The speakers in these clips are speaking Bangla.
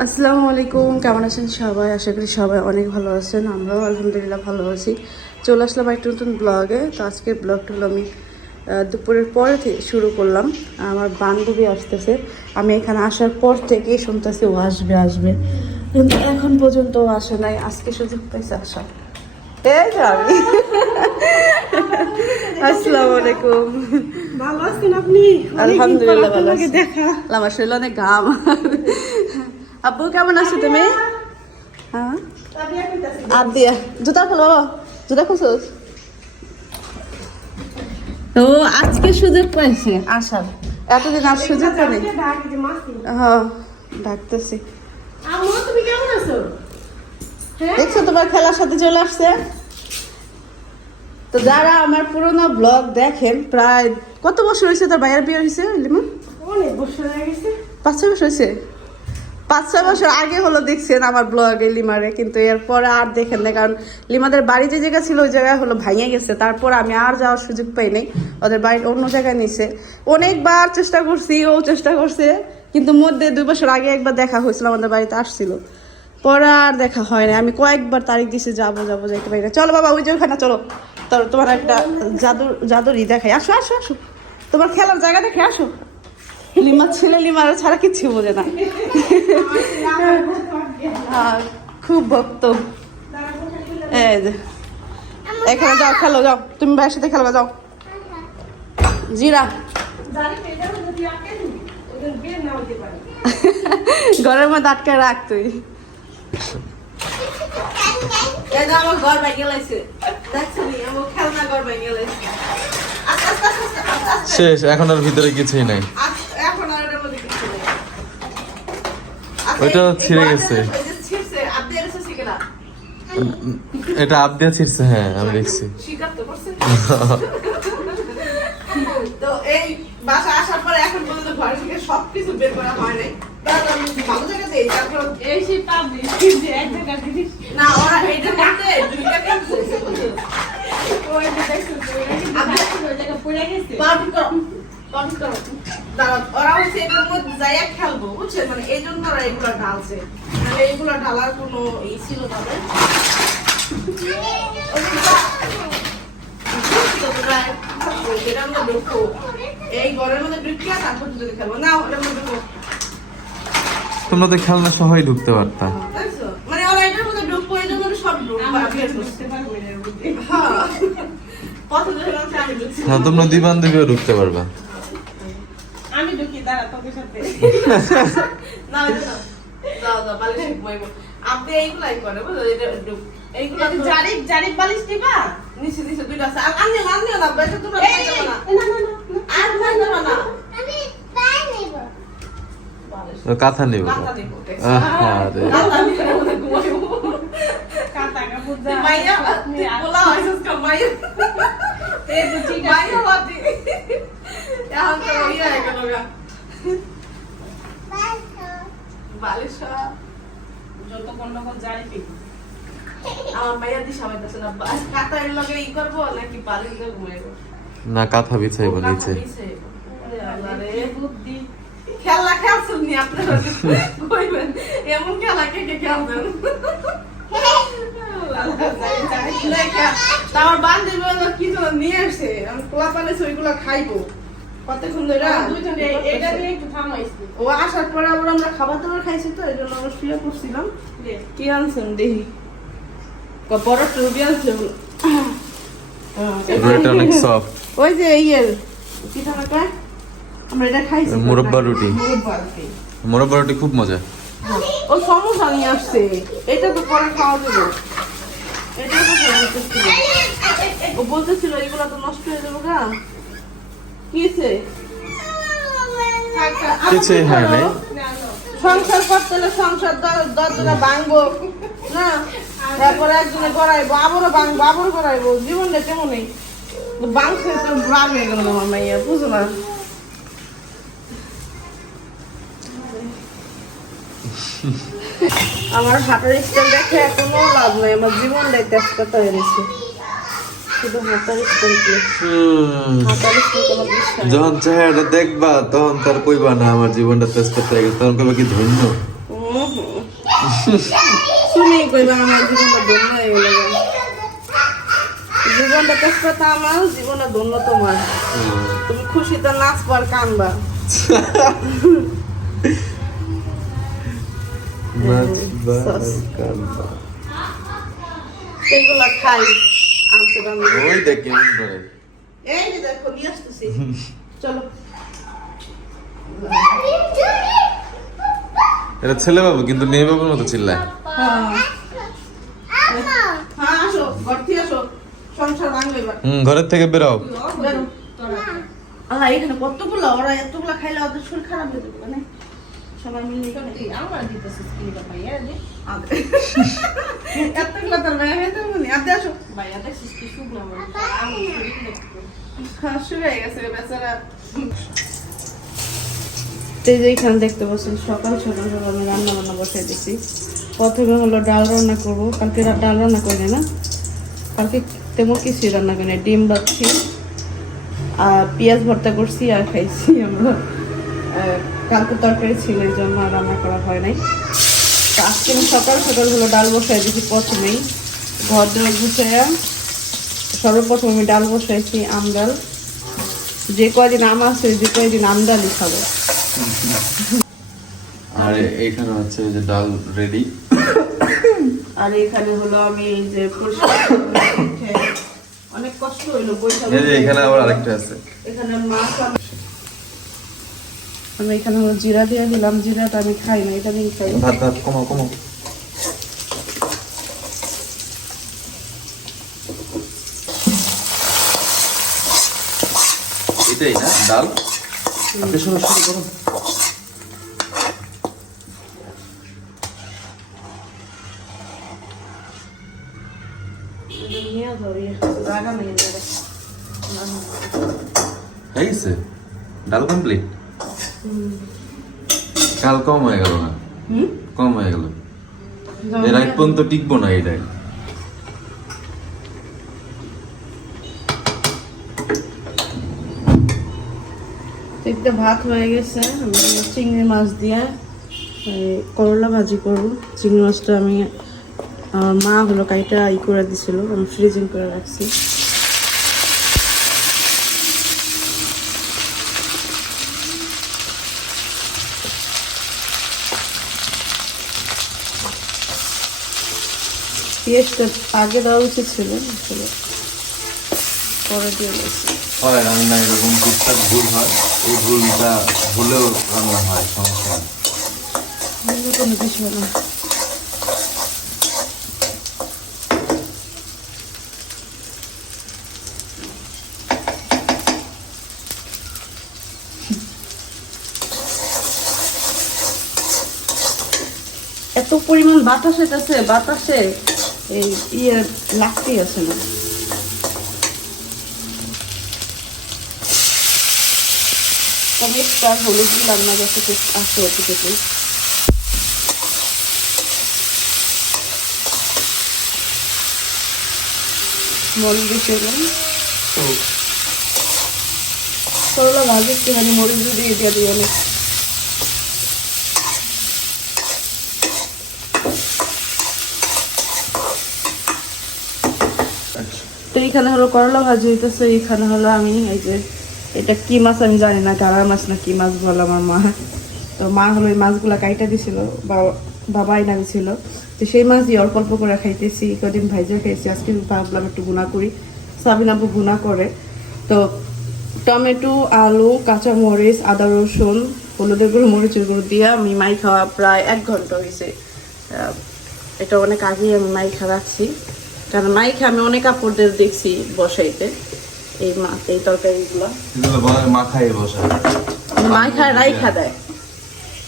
আসসালামু আলাইকুম কেমন আছেন সবাই? আশা করি সবাই অনেক ভালো আছেন আমরাও আলহামদুলিল্লাহ ভালো আছি। চলে আসলাম একটা নতুন ব্লগে তো আজকের ব্লগটা হলো আমি দুপুরের পরে থেকে শুরু করলাম। আমার বান্ধবী আসতেছে। আমি এখানে আসার পর থেকেই শুনতেছি ও আসবে আসবে। কিন্তু এখন পর্যন্ত আসে নাই। আজকে সুযোগ পাইছে আসা। এই আমি। আসসালামু আলাইকুম। ভালো আছেন আপনি? আলহামদুলিল্লাহ ভালো আছি। আমার শরীরে অনেক ঘাম। আব্বু কেমন আছো তুমি? হ্যাঁ? আর দিয়া জুতা খোলো জুতা খুলছোস? তো আজকে সুযোগ পাইছে আসার। এতদিন আর সুযোগ পাই হ্যাঁ ডাকতেছি। তুমি কেমন আছো? হ্যাঁ? দেখছ তোমার খেলার সাথে চলে আসছে? তো যারা আমার পুরোনো ব্লগ দেখেন প্রায় কত বছর হয়েছে তোর ভাইয়ের বিয়ে হয়েছে লিমা? অনেক বছর হয়ে গেছে। পাঁচ ছয় বছর হয়েছে? পাঁচ ছয় বছর আগে হলো দেখছেন আমার ব্লগে লিমারে, কিন্তু এরপরে আর দেখেন না কারণ লিমাদের বাড়ি যে জায়গা ছিল ওই জায়গায় হলো ভাঙে গেছে। তারপর আমি আর যাওয়ার সুযোগ পাই নাই, ওদের বাড়ি অন্য জায়গায় নিছে। অনেকবার চেষ্টা করছি, ও চেষ্টা করছে, কিন্তু মধ্যে দুই বছর আগে একবার দেখা হয়েছিল, আমাদের বাড়িতে আসছিল। পরে আর দেখা হয় না আমি কয়েকবার তারিখ দিছি, যাব যাব, যাইতে পারি না। চলো বাবা, ওই যে ওখানে চলো। তোর তোমার একটা জাদুর জাদুরই দেখাই। আসো আসো আসো। তোমার খেলার জায়গা দেখে আসো। লিমা ছেলে লিমার ছাড়া কিচ্ছু বোঝে না। খুব ভক্ত। এই যে। এখানে যাও খেলো যাও। তুমি ভাইয়ের সাথে খেলবা যাও। জিরা। ঘরের মধ্যে আটকে রাখ তুই। আমার ঘর ভেঙে আমার খেলনা ঘর ভেঙে শেষ এখন আর ভিতরে কিছুই নাই আজ- এখন আর এটার মধ্যে কিছু নেই। আচ্ছা, ওইটা ছিঁড়ে গেছে। এটা ছিঁড়ছে এটা আপ দিয়ে ছিড়ছে হ্যাঁ আমি দেখছি। তো এই বাসা আসার পরে এখন পর্যন্ত ঘর থেকে সবকিছু বের করা হয় নাই। না ওরা দুইটা ওই দেখছ, ওই জায়গা পড়ে গেছে। পারফেক্ট করো পারফেক্ট করো দাঁড়াও ওরা হচ্ছে এটার মধ্যে যাইয়া খেলব বুঝছেন মানে এই জন্য ওরা এগুলো ঢালছে মানে এইগুলো ঢালার কোনো ই ছিল তাদের এটার মধ্যে ঢুকবো এই ঘরের মধ্যে ঢুকিয়া তারপর যদি খেলব না ওটার মধ্যে ঢুকবো তোমরা তো খেলনা সহই ঢুকতে পারতা মানে ওরা এটার মধ্যে ঢুকবো এই জন্য সব ঢুকবো আমরা বের করছে। বুঝতে পারব এর মধ্যে হ্যাঁ ঢুকছি হ্যাঁ তোমরা দুই বান্ধবীও ঢুকতে পারবা দাঁড়া তোদের সাথে না ওই যে না। যাও যাও বালিশ ঘুমাইবো আপনি এইগুলাই করে বুঝলো এটা ঢুক- এইগুলা তো- জারিফ জারিফ বালিশ দিবা নিচে নিচে দুইটা আছে আর আনিও না আনিও না বেটা তোমরা এই, খাই যাবে না না না না আর খাই যাবে না ও কাঁথা নিব কাঁথা দিব, ঠিক আছে। আরে কাঁথা নিয়ে ওদের ঘুমাইবো। কাটা কাপড় যা মাইয়া, আপনি তুই আর- বলা হয়েছিস কা, মাইয়া? এই তো ঠিক আছে মাইয়া বাতি। এখন তো ইয়ে হয়ে গেল আমার মাইয়া দিশা না। বা- কাঁথার লগে ই করব নাকি বালিশ ঘুমাইবো? না কাঁথা বিছাইব নিচে। বুদ্ধি খেলা খেলছেন নি আপনারা? কইবেন এমন খেলা কে কে খেলছেন? আমার বান্ধবী কি তো নিয়ে আসছে আমি পোলা পালেছে ওইগুলো খাইবো। কতক্ষণ ধরে? এটা দিয়ে একটু থামাইছি। ও আসার পরে আবার আমরা খাবার দাবার খাইছি তো এই জন্য আমরা শুয়ে পড়ছিলাম। কি আনছেন দেখি? বড় টুবি আনছে এটা অনেক সফট ওই যে ইয়ের কি থাকা আমরা এটা খাইছি। মুরব্বা রুটি। মুরব্বা রুটি। খুব মজা। ও সমোসা নিয়ে আসছে। এটা তো পরে খাওয়া যাবে। এটা তো বলতেছিল ও বলতেছিল এগুলো তো নষ্ট হয়ে যাবে গা? কিছুই হয় নাই। সংসার করতে হলে সংসার দরজা ভাঙবো। না? তারপরে একজনে গড়াইবো আবারও ভাঙবো আবারও গড়াইবো। জীবনটা কেমনই বাংছে তো রাগ হয়ে গেল আমার মাইয়া বুঝো না। আমার হাতের স্টাইল দেখে কোনো লাভ নাই আমার জীবনটাই তেজপাতা হয়ে গেছে। যখন চেহারাটা দেখবা তখন তার কইবা না আমার জীবনটা তেজপাতা হয়ে গেছে তখন কইবা কি ধন্য? তুমি কইবা আমার জীবনটা ধন্য হয়ে গেল জীবনটা তেজপাতা আমার জীবনটা ধন্য তোমার। তুমি খুশিতে নাচবা আর কানবা। সেইগুলা খাই। আনছে ওই দেখ কেমন করে। এই যে দেখো নিয়ে আসতেছি। চলো। এটা ছেলে বাবু কিন্তু মেয়ে বাবুর মতো চিল্লায়। হ্যাঁ। হ্যাঁ আসো ঘর থেকে আসো। সংসার ভাঙবে এবার। হুম ঘরের থেকে বেরো। আল্লাহ এখানে কতগুলো ওরা এতগুলো খাইলে ওদের শরীর খারাপ হয়ে যাবে মানে? সবাই মিলে খাই। আমার দিতেছিস কি ভাইয়া রে আদে। এতগুলো তার মেয়ে হয়ে যাবে না আদে আসো। ভাইয়া দেখছিস কি শুকনো আমার দেখতে হ্যাঁ, হয়ে গেছে বেচারা। এই যে এখানে দেখতে পাচ্ছেন সকাল সকাল সকাল আমি রান্না বান্না বসাই দিচ্ছি প্রথমে হলো ডাল রান্না করব। কালকে রা- ডাল রান্না করি না? কালকে তেমন কিছুই রান্না করি ডিম বাচ্ছি আর পেঁয়াজ ভর্তা করছি আর খাইছি আমরা কালকে তরকারি ছিল এই জন্য আর রান্না করা হয় নাই। আজকে আমি সকাল সকাল হলো ডাল বসাই দিয়েছি প্রথমেই। ঘর দেওয়া গুছাইয়া সর্বপ্রথম আমি ডাল বসাইছি আম ডাল। যে কয়দিন আম আছে যে কয়দিন আম ডালই খাব। আর এইখানে হচ্ছে যে ডাল রেডি আর এখানে হলো আমি যে অনেক কষ্ট হইল এখানে আবার আরেকটা আছে। এখানে মাছ আমি এখানে হলো জিরা দিয়ে দিলাম জিরাটা আমি খাই না এটা দিয়ে খাই। ভাত ভাত কমাও কমাও এটাই না ডাল? আপনি শুরু শুরু করুন। হয়ে গেছে ডাল কমপ্লিট কাল কম হয়ে গেল না? কম হয়ে গেল। এর আগ পর্যন্ত টিকবো না ডাল একটা ভাত হয়ে গেছে চিংড়ি মাছ দিয়ে এই করলা ভাজি করব। চিংড়ি মাছটা আমি আমার মা হলো কাইটা ই করে দিছিল আমি ফ্রিজিং করে রাখছি। পেঁয়াজটা আগে দেওয়া উচিত ছিল আসলে পরে দিয়ে গেছি হয় রান্না এরকম টুকটাক ভুল হয় এই ভুলটা হলেও রান্না হয় সমস্যা কোনো কিছু না। এত পরিমাণ বাতাস হইতেছে বাতাসে এই ইয়ে লাগতেই আছে না। তবে একটা হলুদ দিলাম না যাতে আসে অতটুকু মরিচ দিয়ে দিলাম করলা ভাজি একটুখানি মরিচ দিয়ে দিয়ে দিই অনেক। এইখানে হলো করলা ভাজি হইতেছে, এইখানে হলো আমি এই যে, এটা কি মাছ আমি জানি না গাড়া মাছ না কি মাছ বলে আমার মা। তো মা হলো এই মাছগুলা কাইটা দিছিল বাবা আইনা দিছিল। তো সেই মাছ দিয়ে অল্প অল্প করে খাইতেছি, কদিন ভাইজা খাইছি, আজকে ভাবলাম একটু গুণা করি। সাবিন আপু গুণা করে। তো টমেটো, আলু কাঁচা মরিচ আদা, রসুন, হলুদের গুঁড়ো, মরিচের গুঁড়ো দিয়ে আমি মাই খাওয়া প্রায় এক ঘণ্টা হয়েছে এটা অনেক আগেই আমি মাইখা রাখছি। কারণ মাইখা আমি অনেক কাপড়দের দেখছি বসাইতে এই মাছ এই তরকারিগুলো। মাখায় বসা মাইখা রাইখা দেয়।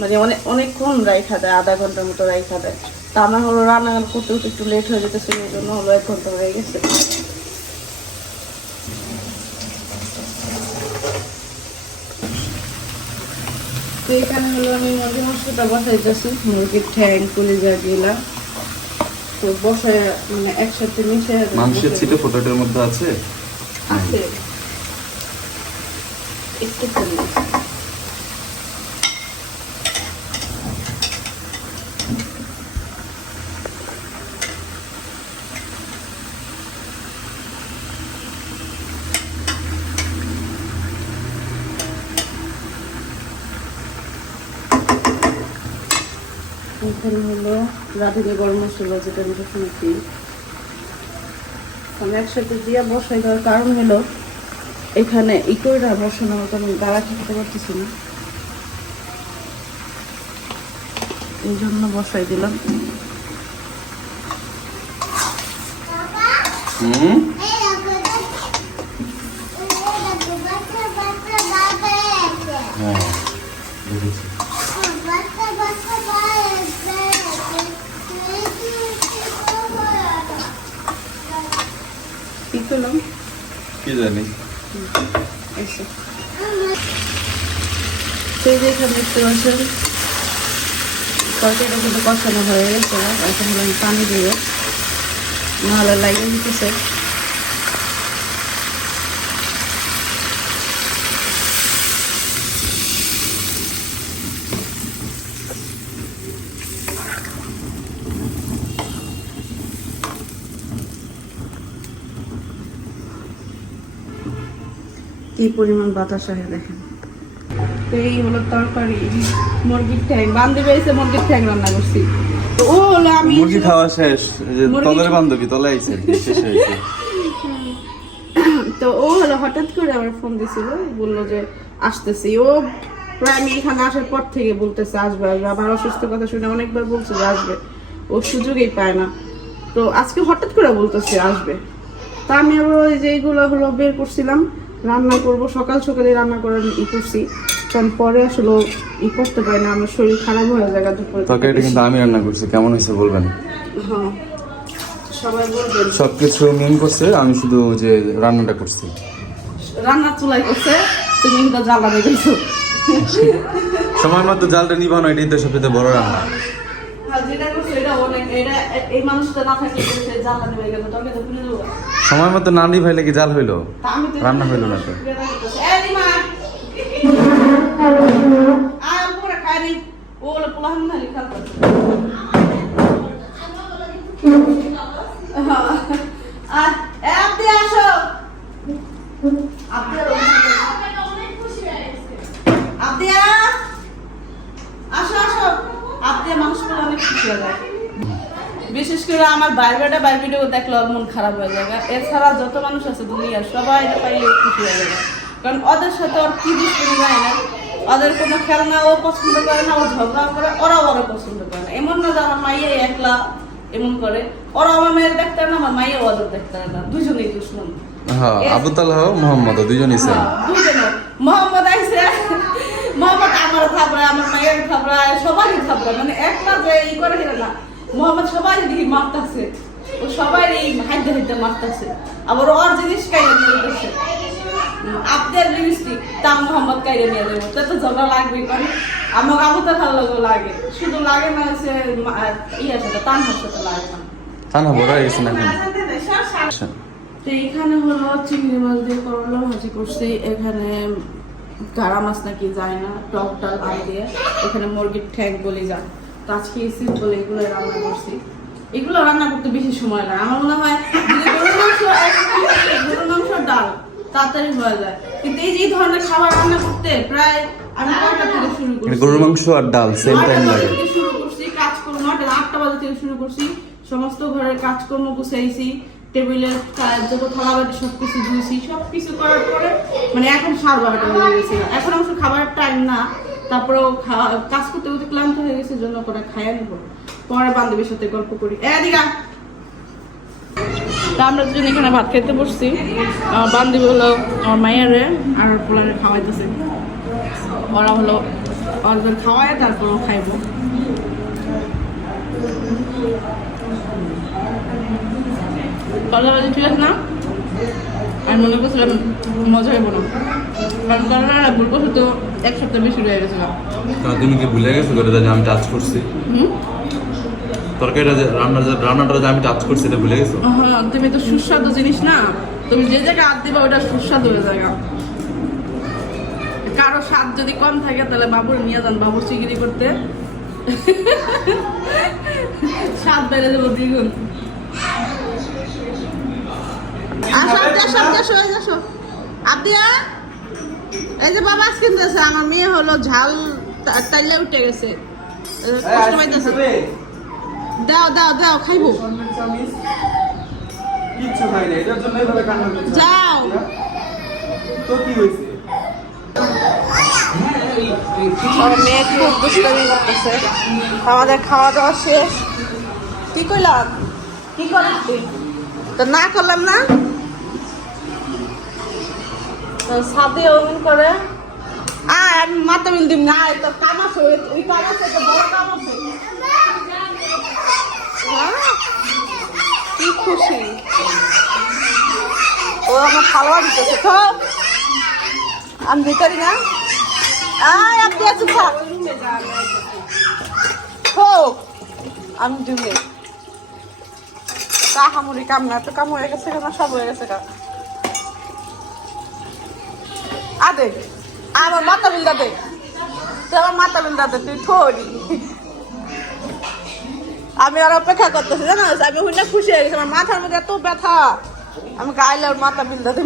মানে অনেক অনেকক্ষণ রাইখা দেয় আধা ঘণ্টার মতো রাইখা দেয়। তা আমার হলো রান্না করতে করতে একটু লেট হয়ে যেতেছে এই জন্য হলো এক ঘণ্টা হয়ে গেছে। তো এখানে হলো আমি মুরগি মাংসটা বসাইতেছি মুরগির ঠ্যাং কলিজা গিলা। তো বসায় মানে একসাথে মিশে মাংসের ছিটে ফোটাটার মধ্যে আছে? আছে। একটু এখানে হলো রাঁধুনি গরম মশলা যেটা আমি সবসময় দিই আমি একসাথে দিয়ে বসাই দেওয়ার কারণ হলো, এখানে ই করে না বসানোর মতো আমি দাঁড়া খেতে পারতেছি না। এই জন্য বসাই দিলাম। হুম? কি কি জানি? এসে। সেই যে এখানে দেখতে পাচ্ছেন তরকারিটা কিন্তু কষানো হয়ে গেছে এখন আমি পানি দিয়ে নাহলে লাগিয়ে দিতেছে। কি পরিমাণ বাতাস আহে দেখেন। তো এই হলো তরকারি মুরগির ঠ্যাং। বান্ধবী এসে মুরগির ঠ্যাং রান্না করছি। ও হলো আমি মুরগি খাওয়া শেষ যে তলের বান্ধবী তলে আইছে শেষ হয়েছে। তো ও হলো হঠাৎ করে আমার ফোন দিছিল বলল যে আসতেছি। ও প্রায় আমি এখানে আসার পর থেকে বলতেছে আসবে আসবে। আমার অসুস্থ কথা শুনে অনেকবার বলছে যে আসবে। ও সুযোগই পায় না। তো আজকে হঠাৎ করে বলতেছে আসবে। তা আমি আবার ওই যে এইগুলো হলো বের করছিলাম। রান্না করব সকাল সকালে রান্না করার ই করছি। কারণ পরে আসলে ই করতে পারি না আমার শরীর খারাপ হয়ে যায় দুপুরে তরকারিটা কিন্তু আমি রান্না করছি কেমন হয়েছে বলবেন? হ্যাঁ সবাই বলবেন। সবকিছু মেন করছে আমি শুধু যে রান্নাটা করছি। রান্না চুলাই করছে তুমি কিন্তু জ্বালা দেখেছ সময় মতো জালটা নিবানো এটাই তো সবচেয়ে বড় রান্না। সময় মতো নানি ভাই লেগে জাল হইল। রান্না হইল না তো। ও পোলাহান না লিখা আর আপনি আসো আপনি আপনি আসো আসো আপনি মানুষগুলো অনেক খুশি হয়ে যায় বিশেষ করে আমার বাইরেটা বাইর দেখলে ওর মন খারাপ হয়ে যায়। এছাড়া যত মানুষ আছে দুনিয়ার সবাই এটা পাইলে খুশি হয়ে যাবে। কারণ ওদের সাথে ওর কি দুষ্কর্মী যায় না? ওদের কোনো খেলনা ও পছন্দ করে না ও ঝগড়া করে ওরাও ওরা পছন্দ করে না। এমন না যে আমার মাইয়ে একলা এমন করে। ওরা আমার মেয়ের দেখতে না আমার মাইয়ে ওদের দেখতে না। দুজনেই দুশ্মন হ্যাঁ আবু তালাহ মোহাম্মদ দুজনই সেম দুজনে মোহাম্মদ আইসে মোহাম্মদ আমার মায়ের থাপড়ায় সবারই থাপড়ায়। মানে একলা যে ই করে না। মোহাম্মদ সবাই দিকে মারতাছে। ও সবাই এই হাইতে হাইতে মারতাছে। আবার ওর জিনিস কাইরে নিয়ে আপনার লিপস্টিক তা মোহাম্মদ কাইরে নিয়ে দেবো তা তো ঝগড়া লাগবে কারণ আমার আবুতে ভালো লাগো লাগে। শুধু লাগে না সে ইয়ে সাথে তানহার সাথে লাগে না। বড় তো এখানে হলো চিংড়ি মাছ দিয়ে করলা ভাজি করছি। এখানে গাড়া মাছ নাকি যায় না টক ডাল দিয়ে। এখানে মুরগির ঠ্যাং বলে যায়। তো আজকে সিম্পল এগুলো রান্না করছি। এগুলো রান্না করতে বেশি সময় লাগে। আমার মনে হয় যদি গরুর মাংস গরুর মাংস ডাল তাড়াতাড়ি হয়ে যায়। কিন্তু এই যে ধরনের খাবার রান্না করতে প্রায় আমি কয়টা থেকে শুরু মানে করছি গরুর মাংস আর ডাল সেম টাইম লাগে। শুরু করছি কাজ করব নয়টা আটটা বাজে থেকে শুরু করছি। সমস্ত ঘরের কাজকর্ম গুছাইছি টেবিলের যত সব কিছু ধুয়েছি সব কিছু করার পরে মানে এখন সাড়ে বারোটা বেজে গেছে। এখন অবশ্য খাবারের টাইম না। তারপরেও খাওয়া কাজ করতে করতে ক্লান্ত হয়ে গেছে, জন্য করে খাইয়া নেব। পরে বান্ধবীর সাথে গল্প করি। এ দিঘা তা আমরা দুজন এখানে ভাত খেতে বসছি। বান্ধবী হলো আমার মায়েরে আর পোলারে খাওয়াইতেছে। ওরা হলো ওদের খাওয়ায়, তারপর খাইব। কলা ভাজি ঠিক আছে না? আমি মনে করছিলাম মজা হইব না। কারণ কলাটা ভুল করছে তো এক সপ্তাহ বেশি রয়ে গেছিলাম তুমি কি ভুলে গেছো করে যে আমি টাচ করছি? তরকারিটা যে রান্না রান্নাটা যে আমি টাচ করছি এটা ভুলে গেছো? হ্যাঁ তুমি তো সুস্বাদু জিনিস না। তুমি যে জায়গায় হাত দিবা ওটা সুস্বাদু হয়ে যায় কারও স্বাদ যদি কম থাকে তাহলে বাবুর নিয়ে যান বাবুর চিগিরি করতে। স্বাদ বেড়ে দেবো দ্বিগুণ। এই যে বাবা কিনতেছে আমার মেয়ে হলো ঝাল টাইলে উঠে গেছে। কষ্ট পাইতেছে। দাও দাও দাও খাইবো। কিচ্ছু খাই না এটার জন্য এইভাবে কান্না করছে। যাও। তো কি হয়েছে? মেয়ে খুব দুষ্টামি করতেছে। আমাদের খাওয়া দাওয়া শেষ। কি করলাম কি করলাম তো না করলাম না? তো করে। মাথা মিল দিম না আয়, তোর কাম আছে ওই- ওই কাম আছে তো বড় কাম আছে। হ্যাঁ? কি খুশি? ও আমার খাওয়া দিতেছে তো। আমি ভিতরি না। আয় আপনি আছো থাক হোক আমি ডুবে কাহামুরি কাম না তো কাম হয়ে গেছে কেন? সব হয়ে গেছে কা আদে, আমার মাথা বিন্দা দে। তুই আমার মাথা বিন্দা দে, তুই থরি। আমি আর অপেক্ষা করতেছি, জানো? আমি খুশি হয়ে গেছি, আমার মাথার মধ্যে এত ব্যথা। আমি গাইলে ওর মাথা বিন্দা দে